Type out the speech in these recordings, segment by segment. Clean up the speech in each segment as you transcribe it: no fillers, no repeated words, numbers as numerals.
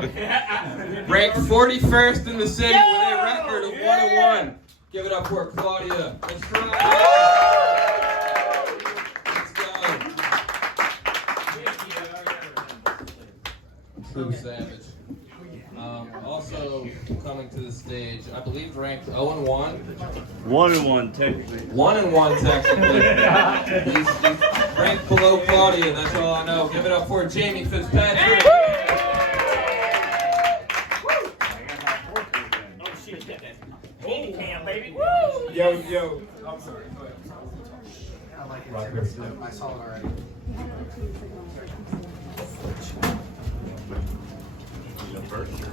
Ranked 41st in the city with a record of 1-1. Give it up for Claudia. Estrada. Let's go. True savage. Also coming to the stage, I believe ranked 0-1. 1-1 technically. 1-1 technically. He's ranked below Claudia, that's all I know. Give it up for Jamie Fitzpatrick. Jamie cam, baby. Woo! Yo. I'm sorry. Go ahead. I like it. I saw it already.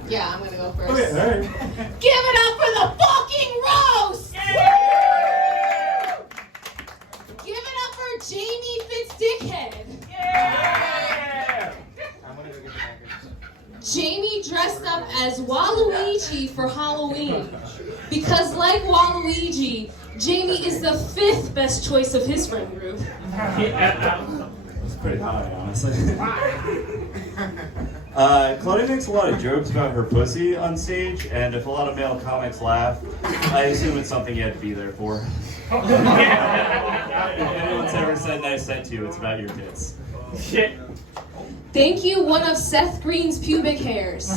Yeah, I'm gonna go first. Okay, all right. Give it up for the fucking roast! Yeah! Give it up for Jamie Fitzdickhead. Yeah! I'm gonna go get the package. Jamie dressed up as Waluigi for Halloween. Because like Waluigi, Jamie is the 5th best choice of his friend group. It's pretty high, honestly. Claudia makes a lot of jokes about her pussy on stage, and if a lot of male comics laugh, I assume it's something you had to be there for. If anyone's ever said nice said to you, it's about your tits. Shit. Thank you, one of Seth Green's pubic hairs.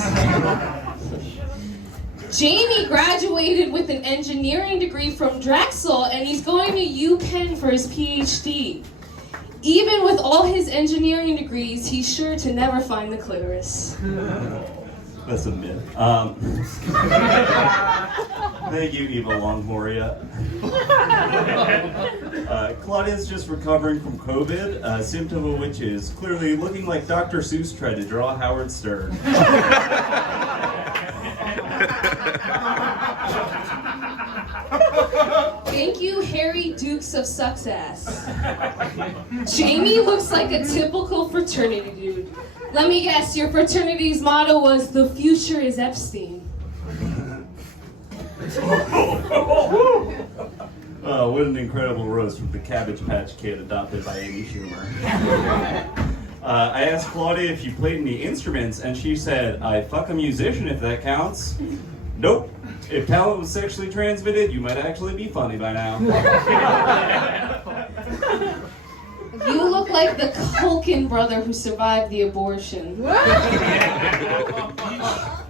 Jamie graduated with an engineering degree from Drexel, and he's going to UPenn for his PhD. Even with all his engineering degrees, he's sure to never find the clitoris. That's a myth. Thank you, Eva Longoria. Claudia's just recovering from COVID, a symptom of which is clearly looking like Dr. Seuss tried to draw Howard Stern. Thank you, Harry Dukes of Success. Jamie looks like a typical fraternity dude. Let me guess, your fraternity's motto was, "The future is Epstein." Oh, what an incredible roast from the Cabbage Patch Kid adopted by Amy Schumer. I asked Claudia if you played any instruments, and she said, "I fuck a musician if that counts." Nope. If talent was sexually transmitted, you might actually be funny by now. You look like the Culkin brother who survived the abortion.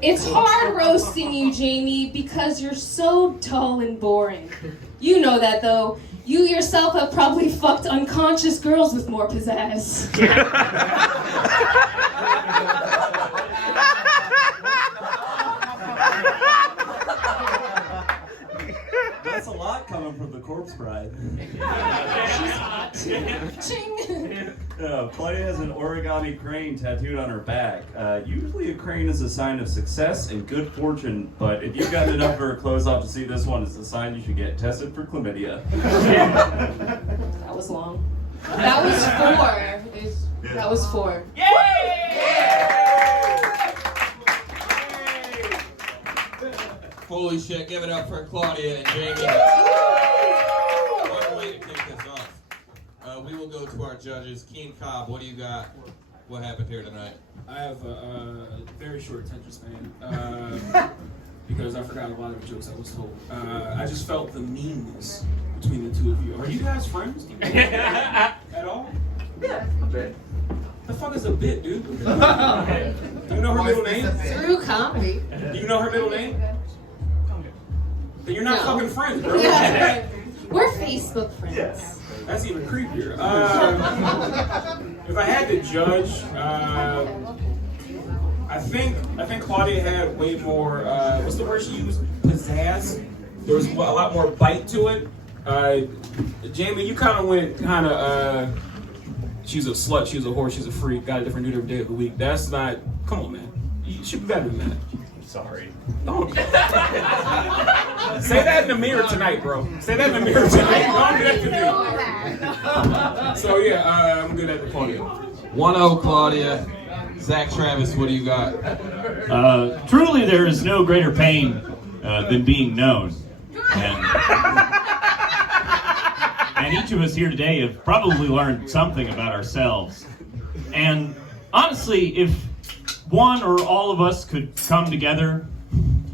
It's hard roasting you, Jamie, because you're so dull and boring. You know that, though. You yourself have probably fucked unconscious girls with more pizzazz. That's a lot coming from the corpse bride. She's hot. Ching. Claudia has an origami crane tattooed on her back. Usually a crane is a sign of success and good fortune, but if you've gotten enough of her clothes off to see this one, it's a sign you should get tested for chlamydia. That was long. That was 4. That was 4. Holy shit, give it up for Claudia and Jamie. What a way to kick this off. We will go to our judges. Keen Cobb, what do you got? What happened here tonight? I have a very short attention span because I forgot a lot of the jokes I was told. I just felt the meanness between the two of you. Are you guys friends? At all? Yeah, a bit. The fuck is a bit, dude? Do you know her middle name? Through comedy. Do you know her middle name? Then you're not No. fucking friends, bro. Yeah. We're Facebook friends. That's even creepier. If I had to judge, I think Claudia had way more. What's the word she used? Pizzazz. There was a lot more bite to it. Jamie, you kind of went she was a slut, she was a whore, she's a freak, got a different dude every day of the week. That's not. Come on, man. You should be better than that. Sorry. Don't. Say that in the mirror tonight, bro. Say that in the mirror tonight. Don't do that to me. So yeah, I'm good at the podium. 1-0 Claudia. Zach Travis, what do you got? Truly, there is no greater pain than being known. And each of us here today have probably learned something about ourselves. And honestly, if one or all of us could come together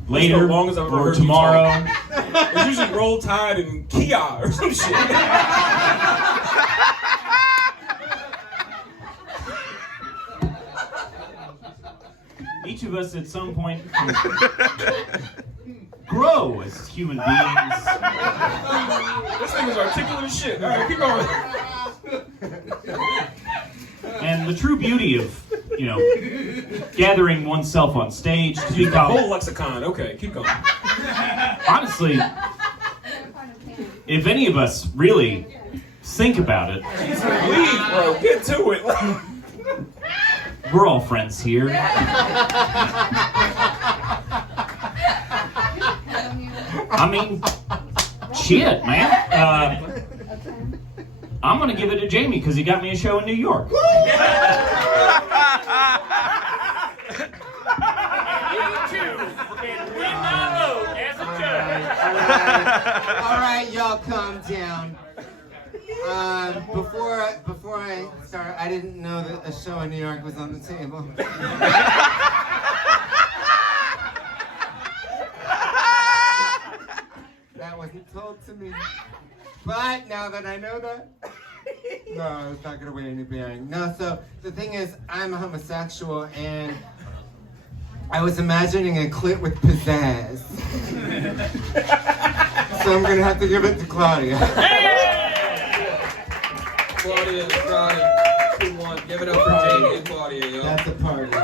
later As long as I've ever or heard you tomorrow. It's usually Roll Tide and Kia or some shit. Each of us at some point can grow as human beings. This thing is articulate as shit. All right, keep going. And the true beauty of, gathering oneself on stage to speak The whole out. lexicon. Okay, keep going. Honestly, if any of us really think about it, Please, bro, get to it. we're all friends here. I mean, shit, man. I'm gonna give it to Jamie because he got me a show in New York. You too can win my vote as a judge. All right, y'all, calm down. Before I start, I didn't know that a show in New York was on the table. That wasn't told to me. But now that I know that, no, it's not gonna win any bearing. No, so the thing is, I'm a homosexual, and I was imagining a clit with pizzazz. So I'm gonna have to give it to Claudia. Claudia, Estrada, 2-1. Give it up for Jamie and Claudia, yo. That's a party.